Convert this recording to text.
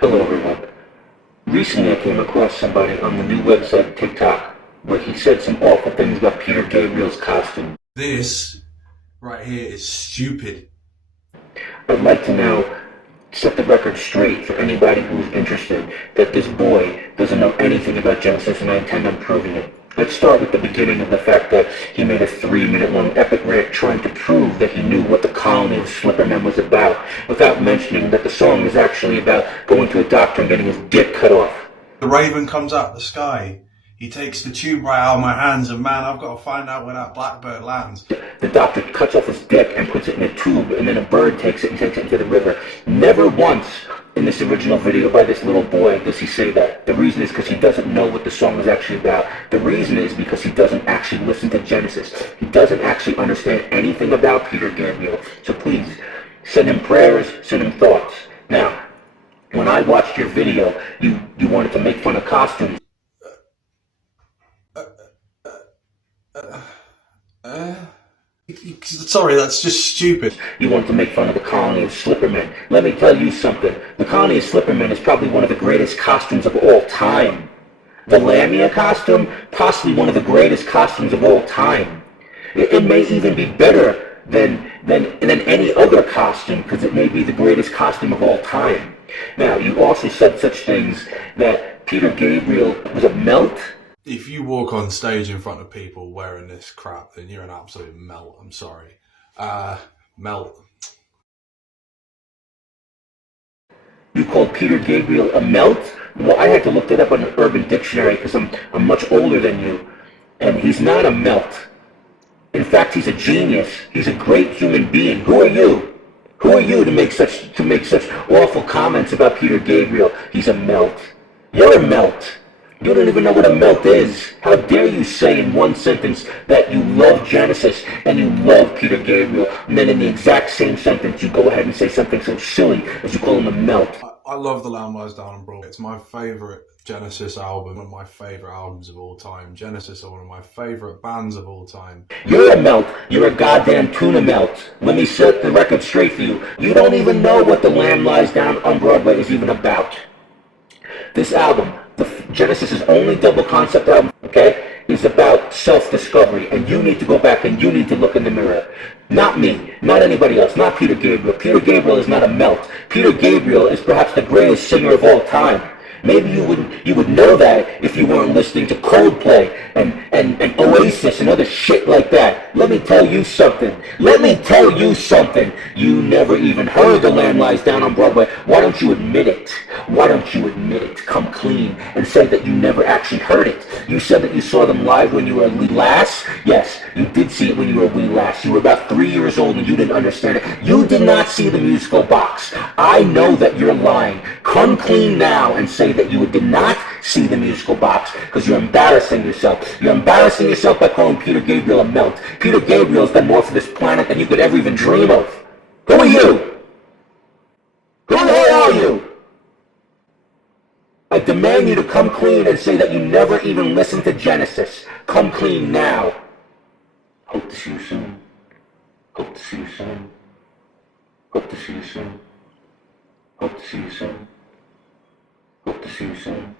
Hello everyone. Recently I came across somebody on the new website Tik Tok where he said some awful things about Peter Gabriel's costume. This right here is stupid. I'd like to now set the record straight for anybody who's interested that this boy doesn't know anything about Genesis, and I intend on proving it. Let's start with the beginning of the fact that he made a 3-minute long epic rant trying to prove that he knew what the colony of Slippermen was about, without mentioning that the song is actually about going to a doctor and getting his dick cut off. The raven comes out of the sky. He takes the tube right out of my hands, and man, I've got to find out where that blackbird lands. The doctor cuts off his dick and puts it in a tube, and then a bird takes it and takes it into the river. Never once in this original video by this little boy does he say that. The reason is because he doesn't know what the song is actually about. The reason is because he doesn't actually listen to Genesis. He doesn't actually understand anything about Peter Gabriel. So please, send him prayers, send him thoughts. Now, when I watched your video, you wanted to make fun of costumes. Sorry, that's just stupid. You want to make fun of the colony of Slippermen. Let me tell you something. The colony of Slippermen is probably one of the greatest costumes of all time. The Lamia costume, possibly one of the greatest costumes of all time. It may even be better than any other costume, because it may be the greatest costume of all time. Now, you also said such things that Peter Gabriel was a melt. If you walk on stage in front of people wearing this crap, then you're an absolute melt. I'm sorry. Melt. You called Peter Gabriel a melt? Well, I had to look that up on the Urban Dictionary because I'm much older than you. And he's not a melt. In fact, he's a genius. He's a great human being. Who are you? Who are you to make such awful comments about Peter Gabriel? He's a melt. You're a melt. You don't even know what a melt is. How dare you say in one sentence that you love Genesis and you love Peter Gabriel, and then in the exact same sentence you go ahead and say something so silly as you call him a melt. I love The Lamb Lies Down on Broadway. It's my favourite Genesis album, one of my favourite albums of all time. Genesis are one of my favourite bands of all time. You're a melt. You're a goddamn tuna melt. Let me set the record straight for you. You don't even know what The Lamb Lies Down on Broadway is even about. This album, the Genesis' only double concept album, okay, is about self-discovery, and you need to go back and you need to look in the mirror. Not me, not anybody else, not Peter Gabriel. Peter Gabriel is not a melt. Peter Gabriel is perhaps the greatest singer of all time. Maybe you would know that if you weren't listening to Coldplay and Oasis and other shit like that. Let me tell you something. Let me tell you something. You never even heard The Lamb Lies Down on Broadway. Why don't you admit it? Why don't you admit it? Come clean and say that you never actually heard it. You said that you saw them live when you were a wee lass. Yes, you did see it when you were a wee lass. You were about 3 years old and you didn't understand it. You did not see the musical box. I know that you're lying. Come clean now and say that you did not see the musical box, because you're embarrassing yourself. You're embarrassing yourself by calling Peter Gabriel a melt. Peter Gabriel's done more for this planet than you could ever even dream of. Who are you? Who the hell are you? I demand you to come clean and say that you never even listened to Genesis. Come clean now. Hope to see you soon. Hope to see you soon. Hope to see you soon. Hope to see you soon. Hope to see you soon.